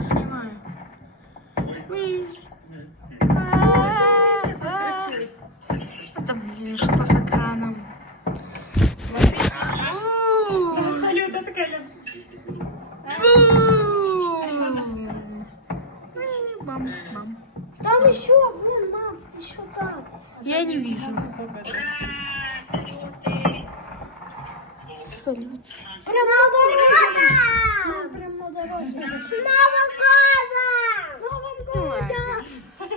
Снимаю. Это, блин, что с экраном? Салют, такая. Бам. Там еще, блин, мам, еще там. Я не вижу. Салют. Прям на дороге. Мам, прям на дороге. Мама,